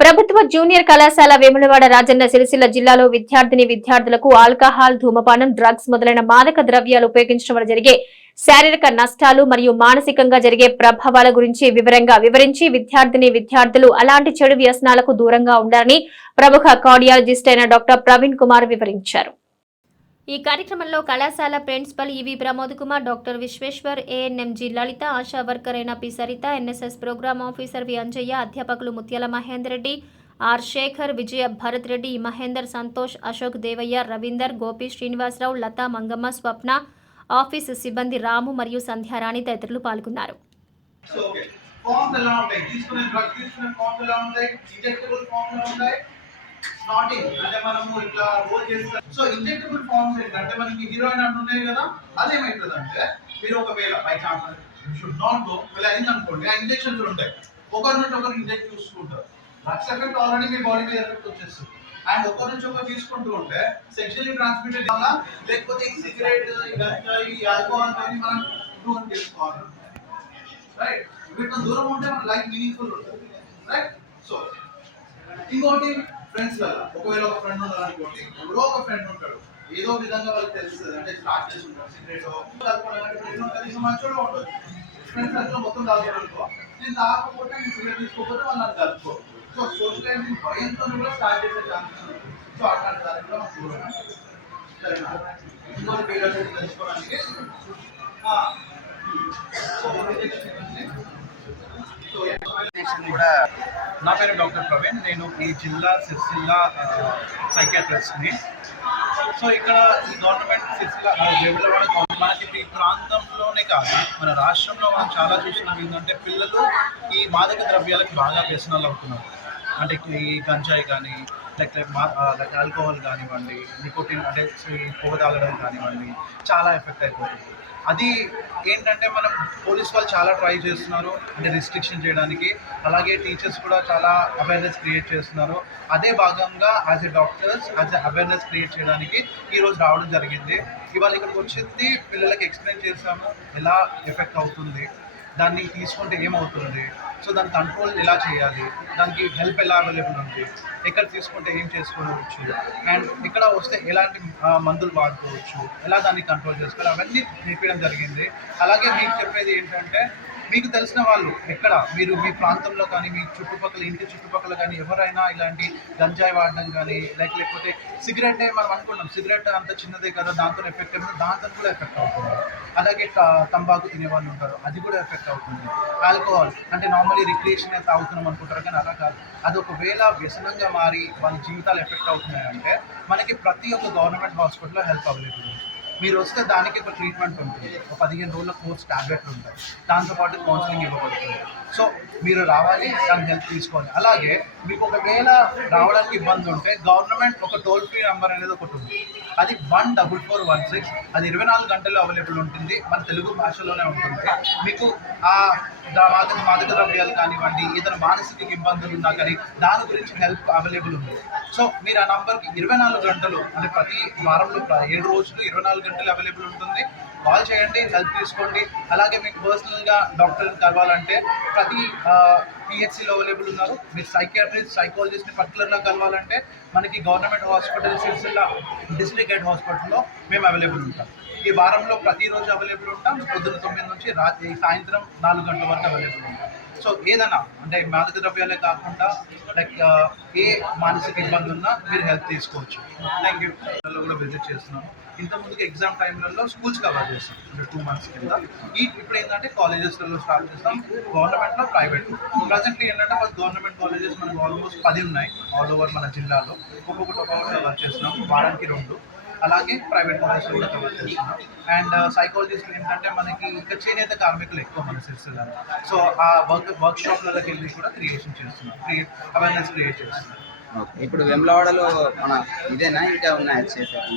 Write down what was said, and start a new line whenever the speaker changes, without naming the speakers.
ప్రభుత్వ జూనియర్ కళాశాల వేములవాడ రాజన్న సిరిసిల్ల జిల్లాలో విద్యార్థిని విద్యార్థులకు ఆల్కహాల్ ధూమపానం డ్రగ్స్ మొదలైన మాదక ద్రవ్యాలు ఉపయోగించడం వల్ల జరిగే శారీరక నష్టాలు మరియు మానసికంగా జరిగే ప్రభావాల గురించి వివరంగా వివరించి విద్యార్థిని విద్యార్థులు అలాంటి చెడు వ్యసనాలకు దూరంగా ఉండాలని ప్రముఖ కార్డియాలజిస్ట్ అయిన డాక్టర్ ప్రవీణ్ కుమార్ వివరించారు. ఈ కార్యక్రమంలో కళాశాల principal E V Pramod Kumar doctor Vishweshwar ANMG Lalitha Asha worker అయిన P Saritha NSS program officer V Anjaiah అధ్యాపకులు ముత్యాల మహేందర్ రెడ్డి ఆర్ శేఖర్ విజయ భరత్ రెడ్డి మహేందర్ సంతోష్ అశోక్ దేవయ్య రవీందర్ గోపి శ్రీనివాసరావు లతా మంగమ్మ స్వప్న ఆఫీసు సిబ్బంది రాము మరియు సంధ్యారాణి తదితరులు పాల్గొన్నారు.
ఫార్మ్స్ ఎలా ఉంటాయి? తీసుకునే డ్రగ్ తీసుకునే ఫార్మ్స్ ఎలా ఉంటాయి? ఇంజెక్టబుల్ ఫార్మ్స్ ఎలా ఉంటాయి? స్నాటింగ్ అంటే మనము ఇట్లా రోల్ చేస్తాం సో ఇంజెక్టబుల్ ఫార్మ్స్ ఏంటంటే మనకి హీరోయిన్ అంటున్నాయి కదా అదేమవుతుంది అంటే మీరు ఒకవేళ by chance should not go ఒకవేళ అయింది అనుకోండి ఆ ఇంజెక్షన్స్ ఉంటాయి. ఒకరి నుంచి ఒకరు ఇంజెక్ట్ చూసుకుంటారు. డ్రగ్స్ ఎఫెక్ట్ ఆల్రెడీ మీ బాడీ మీద ఎఫెక్ట్ వచ్చేస్తుంది. అండ్ ఒకరి నుంచి ఒకరు తీసుకుంటూ ఉంటే సెక్షువల్లీ ట్రాన్స్మిటెడ్ వల్ల లేకపోతే ఈ సిగరెట్ ఈ గంజా ఈ ఆల్కహాల్ కానీ మనం దూరం చేసుకోవాలి. రైట్ వీటితో దూరం ఉంటే మన లైఫ్ మీనింగ్ఫుల్ ఉంటుంది. రైట్ సో ఇంకోటి ఫ్రెండ్స్ వల్ల. ఒకవేళ ఒక ఫ్రెండ్ ఉన్నాడు అనుకోండి ఎవరో ఒక ఫ్రెండ్ ఉంటాడు. ఏదో విధంగా వాళ్ళకి తెలుస్తుంది. అంటే స్టార్ట్ చేసి సిగరెట్ కనీసం మంచోడు ఉండదు ఫ్రెండ్స్ అందరూ మొత్తం తాగుతారు అనుకో నేను తాగకపోతే నేను సిగరెట్ తీసుకోకపోతే వాళ్ళు నాకు కలుపుకో సో సోషలైజింగ్ భయంతో కూడా స్టార్ట్ చేసే ఛాన్సెస్ ఉంది. సో అట్లాంటి దాని కూడా మనం చూడాలి. సరేనా? ఇంకోటి పేరు తెలుసుకోవడానికి. సో
కూడా నా పేరు డాక్టర్ ప్రవీణ్. నేను ఈ జిల్లా సిరిసిల్లా సైకాట్రిస్ట్ని సో ఇక్కడ ఈ గవర్నమెంట్ సిరిసిల్ల వేములవాడ గవర్నమెంట్ మనకి ఈ ప్రాంతంలోనే కాదు మన రాష్ట్రంలో మనం చాలా చూసినాం ఏంటంటే పిల్లలు ఈ మాదక ద్రవ్యాలకు బాగా వ్యసనాలు అవుతున్నారు. అంటే ఈ గంజాయి కానీ లైక్ మా లైక్ ఆల్కహాల్ కానివ్వండి నికోటిన్ అంటే పొగ తాగడం కానివ్వండి చాలా ఎఫెక్ట్ అయిపోతుంది. అది ఏంటంటే మనం పోలీస్ వాళ్ళు చాలా ట్రై చేస్తున్నారు అంటే రిస్ట్రిక్షన్ చేయడానికి. అలాగే టీచర్స్ కూడా చాలా అవేర్నెస్ క్రియేట్ చేస్తున్నారు. అదే భాగంగా as a doctors as a awareness create చేయడానికి ఈరోజు రావడం జరిగింది. ఇవాళ ఇక్కడికి వచ్చింది పిల్లలకి ఎక్స్ప్లెయిన్ చేసాము ఎలా ఎఫెక్ట్ అవుతుంది. దాన్ని తీసుకుంటే ఏమవుతుంది? సో దాని కంట్రోల్ ఎలా చేయాలి? దానికి హెల్ప్ ఎలా అవైలబుల్ ఉంది? ఎక్కడ తీసుకుంటే ఏం చేసుకోవచ్చు? అండ్ ఇక్కడ వస్తే ఎలాంటి మందులు వాడుకోవచ్చు? ఎలా దాన్ని కంట్రోల్ చేసుకోవాలి? అవన్నీ నేర్పించడం జరిగింది. అలాగే మీకు చెప్పేది ఏంటంటే మీకు తెలిసిన వాళ్ళు ఎక్కడ? మీరు మీ ప్రాంతంలో కానీ మీ చుట్టుపక్కల ఇంటి చుట్టుపక్కల కానీ ఎవరైనా ఇలాంటి గంజాయి వాడడం కానీ లైక్ లేకపోతే సిగరెట్ మనం అనుకుంటాం సిగరెట్ అంత చిన్నదే కదా దాంతో ఎఫెక్ట్ అవుతుంది దాంతో కూడా ఎఫెక్ట్ అవుతుంది. అలాగే తంబాకు తినే వాళ్ళు ఉంటారు. అది కూడా ఎఫెక్ట్ అవుతుంది. ఆల్కహాల్ అంటే నార్మలీ రిక్రియేషన్ తాగుతున్నాం అనుకుంటారు కానీ అలా కాదు. అది ఒకవేళ వ్యసనంగా మారి వాళ్ళ జీవితాలు ఎఫెక్ట్ అవుతున్నాయంటే మనకి ప్రతి ఒక్క గవర్నమెంట్ హాస్పిటల్లో హెల్ప్ అవైలబుల్ ఉంది. మీరు వస్తే దానికి ఒక ట్రీట్మెంట్ ఉంటుంది. ఒక పదిహేను రోజుల కోర్స్ టాబ్లెట్లు ఉంటాయి దాంతోపాటు కౌన్సిలింగ్ ఇవ్వబడుతుంది. సో మీరు రావాలి దాని హెల్ప్ తీసుకోవాలి. అలాగే మీకు ఒకవేళ రావడానికి ఇబ్బంది ఉంటే గవర్నమెంట్ ఒక టోల్ ఫ్రీ నెంబర్ అనేది ఒకటి ఉంది. అది one double four one six అది ఇరవై నాలుగు గంటల్లో అవైలబుల్ ఉంటుంది. మన తెలుగు భాషలోనే ఉంటుంది. మీకు ఆ దా- మాదక మాదక ద్రవ్యాలు కానివ్వండి ఏదైనా మానసిక ఇబ్బందులు ఉన్నా కానీ దాని గురించి హెల్ప్ అవైలబుల్ ఉంది. సో మీరు ఆ నంబర్కి ఇరవై నాలుగు గంటలు అంటే ప్రతి వారంలో ఏడు రోజులు ఇరవై నాలుగు గంటలు అవైలబుల్ ఉంటుంది. కాల్ చేయండి హెల్ప్ తీసుకోండి. అలాగే మీకు పర్సనల్గా డాక్టర్ని కలవాలంటే ప్రతి పిహెచ్సిలో అవైలబుల్ ఉన్నారు. మీరు సైకియాట్రిస్ట్ సైకాలజిస్ట్ని పర్టికులర్గా కలవాలంటే మనకి government hospital Sircilla district head హాస్పిటల్లో మేము అవైలబుల్ ఉంటాం. ఈ వారంలో ప్రతిరోజు అవైలబుల్ ఉంటాం. పొద్దున్న తొమ్మిది నుంచి రాత్రి సాయంత్రం నాలుగు గంటల వరకు అవైలబుల్ ఉంటాం. సో ఏదైనా అంటే మాదక ద్రవ్యాలే కాకుండా లైక్ ఏ మానసిక ఇబ్బంది ఉన్నా మీరు హెల్ప్ తీసుకోవచ్చు. థ్యాంక్ యూ కూడా విజిట్ చేస్తున్నాను ఇంతకుముందుకు ఎగ్జామ్ టైంలలో స్కూల్స్ కవర్ చేస్తాం. అంటే టూ మంత్స్ కింద. ఈ ఇప్పుడు ఏంటంటే కాలేజెస్లలో స్టార్ట్ చేస్తాం. గవర్నమెంట్లో ప్రైవేట్ ప్రజెంట్లీ ఏంటంటే మన గవర్నమెంట్ కాలేజెస్ మనకు ఆల్మోస్ట్ పది ఉన్నాయి. ఆల్ ఓవర్ మన జిల్లాలో. ఒక్కొక్కటి ఒక్కొక్కటి కవర్ చేస్తున్నాం. వారానికి రెండు. అలాగే ప్రైవేట్ కాలేజ్లో కూడా కవర్ చేస్తున్నాం. అండ్ సైకాలజిస్ట్ uh, ఏంటంటే మనకి ఇంకా చేనేత కార్మికులు ఎక్కువ మన సిరిసిల్ల సో ఆ వర్క్ వర్క్ షాప్లలోకి వెళ్ళి కూడా క్రియేషన్ చేస్తున్నాం. క్రియేట్ అవేర్నెస్ క్రియేట్ చేస్తున్నాం.
ఇప్పుడు వెమ్లవాడలో మన ఇదేనా? ఇంకా ఉన్నాయి చేసేది?